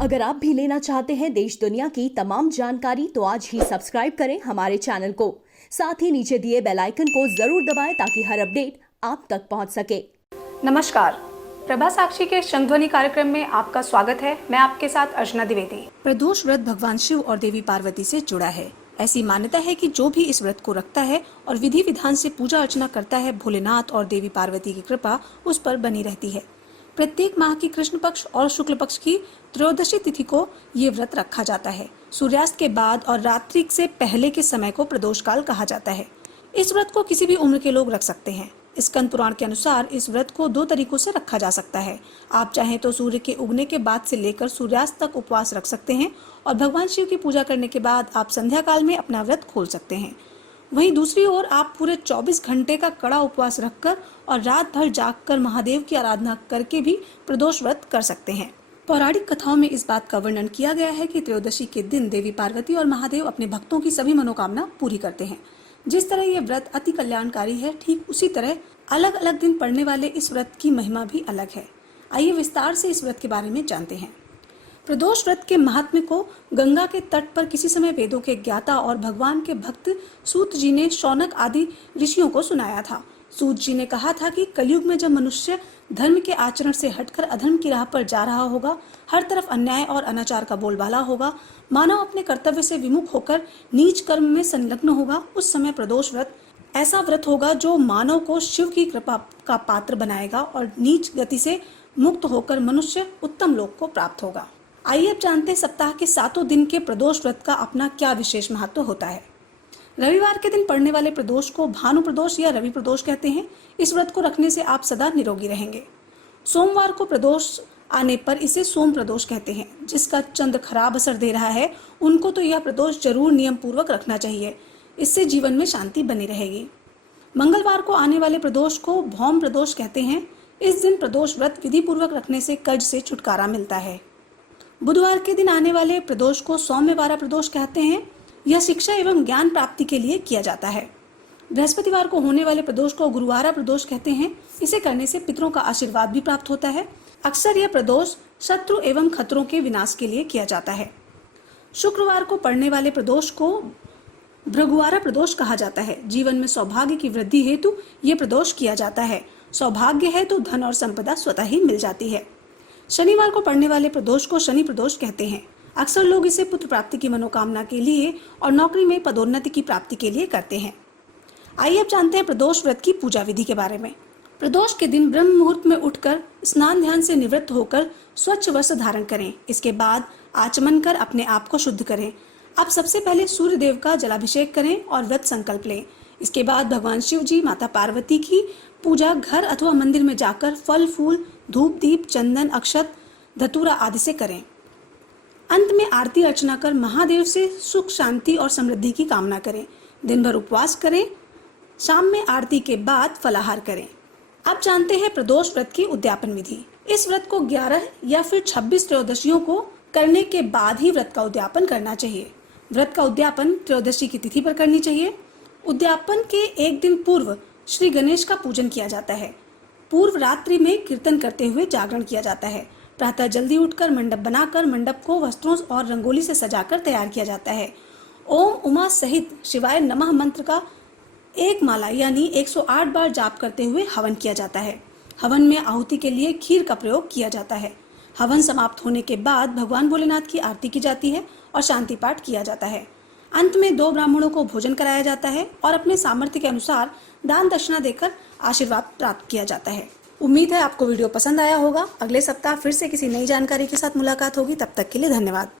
अगर आप भी लेना चाहते हैं देश दुनिया की तमाम जानकारी तो आज ही सब्सक्राइब करें हमारे चैनल को। साथ ही नीचे दिए बेल आइकन को जरूर दबाएं ताकि हर अपडेट आप तक पहुंच सके। नमस्कार, प्रभा साक्षी के शंखध्वनि कार्यक्रम में आपका स्वागत है। मैं आपके साथ अर्चना द्विवेदी। प्रदोष व्रत भगवान शिव और देवी पार्वती से जुड़ा है। ऐसी मान्यता है कि जो भी इस व्रत को रखता है और विधि विधान से पूजा अर्चना करता है, भोलेनाथ और देवी पार्वती की कृपा उस पर बनी रहती है। प्रत्येक माह की कृष्ण पक्ष और शुक्ल पक्ष की त्रयोदशी तिथि को ये व्रत रखा जाता है। सूर्यास्त के बाद और रात्रि से पहले के समय को प्रदोष काल कहा जाता है। इस व्रत को किसी भी उम्र के लोग रख सकते हैं। स्कंद पुराण के अनुसार इस व्रत को 2 तरीकों से रखा जा सकता है। आप चाहें तो सूर्य के उगने के बाद से लेकर सूर्यास्त तक उपवास रख सकते हैं और भगवान शिव की पूजा करने के बाद आप संध्या काल में अपना व्रत खोल सकते हैं। वहीं दूसरी ओर आप पूरे 24 घंटे का कड़ा उपवास रखकर और रात भर जागकर महादेव की आराधना करके भी प्रदोष व्रत कर सकते हैं। पौराणिक कथाओं में इस बात का वर्णन किया गया है कि त्रयोदशी के दिन देवी पार्वती और महादेव अपने भक्तों की सभी मनोकामना पूरी करते हैं। जिस तरह यह व्रत अति कल्याणकारी है, ठीक उसी तरह अलग अलग दिन पड़ने वाले इस व्रत की महिमा भी अलग है। आइए विस्तार से इस व्रत के बारे में जानते हैं। प्रदोष व्रत के महात्म्य को गंगा के तट पर किसी समय वेदों के ज्ञाता और भगवान के भक्त सूत जी ने शौनक आदि ऋषियों को सुनाया था। सूत जी ने कहा था कि कलयुग में जब मनुष्य धर्म के आचरण से हटकर अधर्म की राह पर जा रहा होगा, हर तरफ अन्याय और अनाचार का बोलबाला होगा, मानव अपने कर्तव्य से विमुख होकर नीच कर्म में संलग्न होगा, उस समय प्रदोष व्रत ऐसा व्रत होगा जो मानव को शिव की कृपा का पात्र बनाएगा और नीच गति से मुक्त होकर मनुष्य उत्तम लोक को प्राप्त होगा। आइए अब जानते हैं सप्ताह के 7 दिन के प्रदोष व्रत का अपना क्या विशेष महत्व होता है। रविवार के दिन पड़ने वाले प्रदोष को भानु प्रदोष या रवि प्रदोष कहते हैं। इस व्रत को रखने से आप सदा निरोगी रहेंगे। सोमवार को प्रदोष आने पर इसे सोम प्रदोष कहते हैं। जिसका चंद्र खराब असर दे रहा है उनको तो यह प्रदोष जरूर नियम पूर्वक रखना चाहिए, इससे जीवन में शांति बनी रहेगी। मंगलवार को आने वाले प्रदोष को भौम प्रदोष कहते हैं। इस दिन प्रदोष व्रत विधि पूर्वक रखने से कर्ज से छुटकारा मिलता है। बुधवार के दिन आने वाले प्रदोष को सौम्यवारा प्रदोष कहते हैं। यह शिक्षा एवं ज्ञान प्राप्ति के लिए किया जाता है। बृहस्पतिवार को होने वाले प्रदोष को गुरुवारा प्रदोष कहते हैं। इसे करने से पितरों का आशीर्वाद भी प्राप्त होता है। अक्सर यह प्रदोष शत्रु एवं खतरों के विनाश के लिए किया जाता है। शुक्रवार को पड़ने वाले प्रदोष को भृगुवारा प्रदोष कहा जाता है। जीवन में सौभाग्य की वृद्धि हेतु ये प्रदोष किया जाता है। सौभाग्य है तो धन और संपदा स्वतः ही मिल जाती है। शनिवार को पड़ने वाले प्रदोष को शनि प्रदोष कहते हैं। अक्सर लोग इसे पुत्र प्राप्ति की मनोकामना के लिए और नौकरी में पदोन्नति की प्राप्ति के लिए करते हैं। आइए अब जानते हैं प्रदोष व्रत की पूजा विधि के बारे में। प्रदोष के दिन ब्रह्म मुहूर्त में उठकर स्नान ध्यान से निवृत्त होकर स्वच्छ वस्त्र धारण करें। इसके बाद आचमन कर अपने आप को शुद्ध करें। अब सबसे पहले सूर्य देव का जलाभिषेक करें और व्रत संकल्प लें। इसके बाद भगवान शिव जी, माता पार्वती की पूजा घर अथवा मंदिर में जाकर फल फूल, धूप दीप, चंदन, अक्षत, धतूरा आदि से करें। अंत में आरती अर्चना कर महादेव से सुख, शांति और समृद्धि की कामना करें। दिन भर उपवास करें। शाम में आरती के बाद फलाहार करें। अब जानते हैं प्रदोष व्रत की उद्यापन विधि। इस व्रत को 11 या फिर 26 त्रयोदशियों को करने के बाद ही व्रत का उद्यापन करना चाहिए। व्रत का उद्यापन त्रयोदशी की तिथि पर करनी चाहिए। उद्यापन के एक दिन पूर्व श्री गणेश का पूजन किया जाता है। पूर्व रात्रि में कीर्तन करते हुए जागरण किया जाता है। प्रातः जल्दी उठकर मंडप बनाकर मंडप को वस्त्रों और रंगोली से सजाकर तैयार किया जाता है। ओम उमा सहित शिवाय नमः मंत्र का 1 माला यानी 108 बार जाप करते हुए हवन किया जाता है। हवन में आहुति के लिए खीर का प्रयोग किया जाता है। हवन समाप्त होने के बाद भगवान भोलेनाथ की आरती की जाती है और शांति पाठ किया जाता है। अंत में 2 ब्राह्मणों को भोजन कराया जाता है और अपने सामर्थ्य के अनुसार दान दक्षिणा देकर आशीर्वाद प्राप्त किया जाता है। उम्मीद है आपको वीडियो पसंद आया होगा। अगले सप्ताह फिर से किसी नई जानकारी के साथ मुलाकात होगी। तब तक के लिए धन्यवाद।